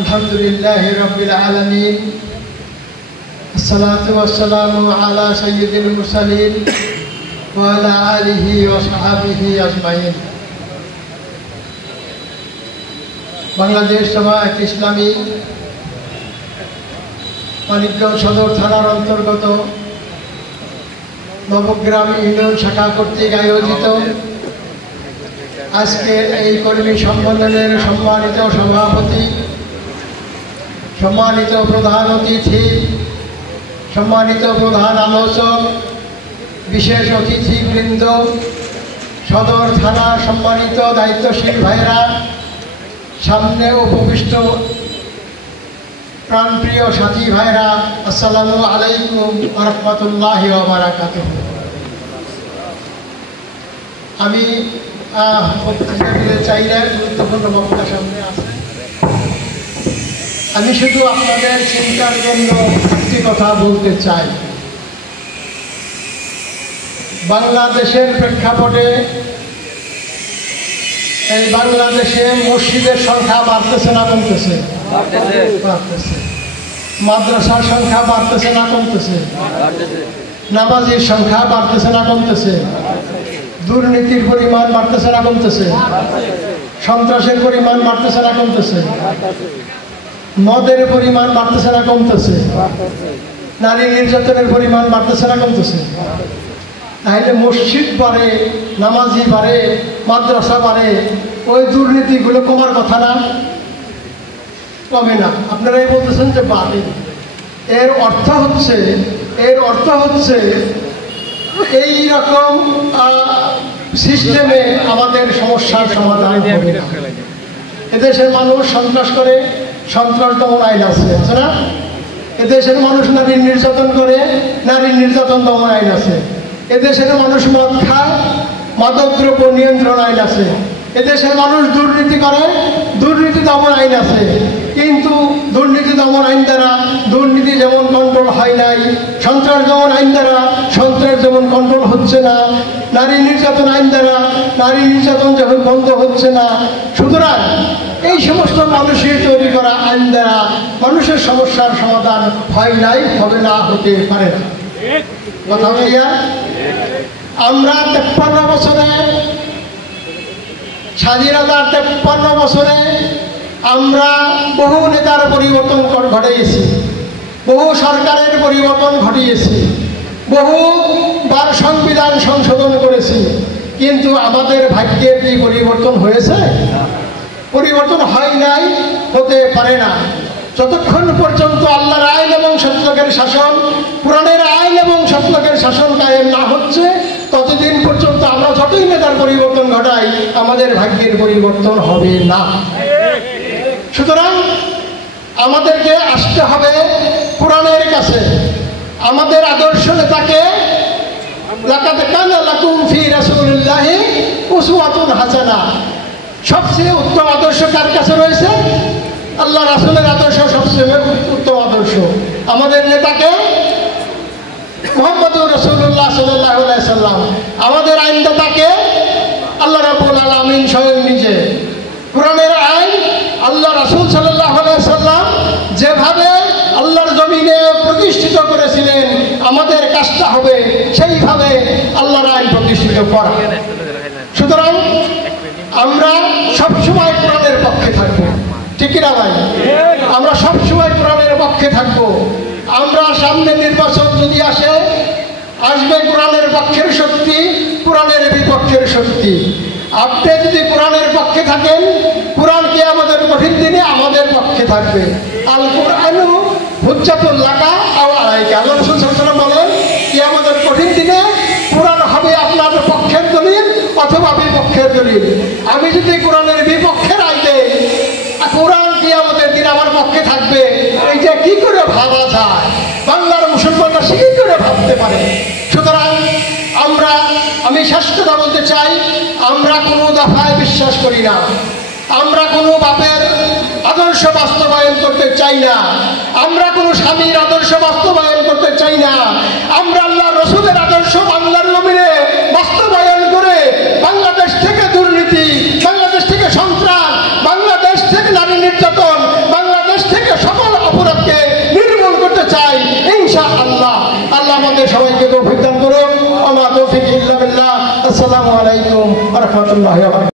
আলহামদুলিল্লাহি রাব্বিল আলামিন আসসালাতু ওয়াসসালামু আলা সাইয়্যিদিল মুরসালিন ওয়া আলা আলিহি ওয়া সাহবিহি আজমাইন। বাংলাদেশ জামায়াত ইসলামী মানিকগঞ্জ সদর থানার অন্তর্গত নবগ্রাম ইউনিয়ন শাখা কর্তৃক আয়োজিত আজকের এই কর্মী সম্মেলনের সম্মানিত সভাপতি, সম্মানিত প্রধান অতিথি, সম্মানিত প্রধান আলোচক, বিশেষ অতিথিবৃন্দ, সদর থানা সম্মানিত দায়িত্বশীল ভাইরা, সামনে উপবিষ্ট প্রাণপ্রিয় সাথী ভাইরা, আসসালামু আলাইকুম ওয়া রাহমাতুল্লাহি ওয়া বারাকাতুহু। আমি চাইলে গুরুত্বপূর্ণ বক্তা সামনে আছে। আমি শুধু আপনাদের চিন্তার জন্য একটি কথা বলতে চাই। বাংলাদেশের প্রেক্ষাপটে এই বাংলাদেশে মসজিদের সংখ্যা বাড়তেছে না কমতেছে? বাড়তেছে। মাদ্রাসার সংখ্যা বাড়তেছে না কমতেছে? নামাজির সংখ্যা বাড়তেছে না কমতেছে? দুর্নীতির পরিমাণ বাড়তেছে না কমতেছে? সন্ত্রাসের পরিমাণ বাড়তেছে না কমতেছে? মদের পরিমাণ বাড়তেছে না কমতেছে? নারী নির্যাতনের পরিমাণ বাড়তেছে না কমতেছে? তাহলে মসজিদ বাড়ে, নামাজি বাড়ে, মাদ্রাসা বাড়ে, ওই দুর্নীতিগুলো কমার কথা না? কমে না। আপনারাই বলতেছেন যে বাড়ে। এর অর্থ হচ্ছে এই রকম সিস্টেমে আমাদের সমস্যার সমাধান হবে না। এদেশের মানুষ সন্ত্রাস করে, সন্ত্রাস দমন আইন আছে না? এদেশের মানুষ নারী নির্যাতন করে, নারী নির্যাতন দমন আইন আছে। এদেশের মানুষ মদ খায়, মাদকদ্রব্য নিয়ন্ত্রণ আইন আছে। এদেশের মানুষ দুর্নীতি করে, দুর্নীতি দমন আইন আছে। কিন্তু দুর্নীতি দমন আইন দ্বারা দুর্নীতি যেমন কন্ট্রোল হয় নাই, সন্ত্রাস দমন আইন দ্বারা সন্ত্রাস যেমন কন্ট্রোল হচ্ছে না, নারী নির্যাতন আইন দ্বারা নারী নির্যাতন যখন বন্ধ হচ্ছে না, সুতরাং এই সমস্ত মানুষের তৈরি করা আইন দ্বারা মানুষের সমস্যার সমাধান হয় নাই, হবে না, হতে পারে না। কথা বলিয়া আমরা 53 বছরে স্বাধীনতার 53 বছরে আমরা বহু নেতার পরিবর্তন ঘটিয়েছি, বহু সরকারের পরিবর্তন ঘটিয়েছি, বহুবার সংবিধান সংশোধন করেছি, কিন্তু আমাদের ভাগ্যের কি পরিবর্তন হয়েছে? পরিবর্তন হয় নাই, হতে পারে না। যতক্ষণ পর্যন্ত আল্লাহর আইন এবং সত্যকের শাসন, কোরআনের আইন এবং সত্যকের শাসন কায়েম না হচ্ছে, ততদিন পর্যন্ত আমরা যতই নেতার পরিবর্তন ঘটাই, আমাদের ভাগ্যের পরিবর্তন হবে না। সুতরাং আমাদেরকে আসতে হবে কোরআনের কাছে। আমাদের আদর্শ নেতাকে লাকাদ কানা লাকুম ফি রাসূলিল্লাহি উসওয়াতুন হাসানা, সবচেয়ে উত্তম আদর্শ কার কাছে রয়েছে? আল্লাহ রাসূলের আদর্শ সবচেয়ে উত্তম আদর্শ। আমাদের নেতাকে মুহাম্মদুর রাসূলুল্লাহ সাল্লাল্লাহু আলাইহি সাল্লাম, আমাদের আইনদাতাকে আল্লাহ রাব্বুল আলামিন স্বয়ং নিজে। কোরআনের আইন আল্লাহ রাসূল সাল্লাল্লাহু আলাইহি সাল্লাম যেভাবে আল্লাহর জমিনে প্রতিষ্ঠিত করেছিলেন, আমাদের কাজটা হবে সেইভাবে আল্লাহর আইন প্রতিষ্ঠিত করা। সুতরাং আমরা সবসময় কোরআনের পক্ষে থাকবো, ঠিক না ভাই? আমরা সবসময় কোরআনের পক্ষে থাকবো। আমরা সামনে নির্বাচন যদি আসবে কোরআনের পক্ষের শক্তি, কোরআনের বিপক্ষের শক্তি। আপনি যদি কোরআনের পক্ষে থাকেন, কোরআন কিয়ামতের কঠিন দিনে আমাদের পক্ষে থাকবে। আল কুরআনু হুজ্জাতুল লাকা আও আলাইকা, আল্লাহ রাসূল সাল্লাল্লাহু আলাইহি ওয়াসাল্লাম বলেন, কিয়ামতের কঠিন দিনে কোরআন হবে আপনার পক্ষের দলিল অথবা বিপক্ষের দলিল। আমি যদি কোরআনের বিপক্ষে রায় দেই, কোরআন কিয়ামতের দিন আমার পক্ষে থাকবে, এইটা কি করে ভাবা যায়? বাংলার মুসলমানরা সে কি করে ভাবতে পারে? সুতরাং আমি শেষ কথা বলতে চাই, আমরা কোনো দফায় বিশ্বাস করি না, আমরা কোনো বাপের আদর্শ বাস্তবায়ন করতে চাই না, আমরা কোনো স্বামীর আদর্শ বাস্তবায়ন করতে চাই না। আমরা আল্লাহ রসুলের আদর্শ বাংলার জমিনে বাস্তবায়ন করে বাংলাদেশ থেকে দুর্নীতি, বাংলাদেশ থেকে সন্ত্রাস, বাংলাদেশ থেকে নারী নির্যাতন, বাংলাদেশ তাআলা আমাদের সবাইকে তৌফিক দান করুন। ওয়া মা তৌফিক ইল্লা বিল্লাহ। আসসালামু আলাইকুম ওয়া রাহমাতুল্লাহি ওয়া বারাকাতুহু।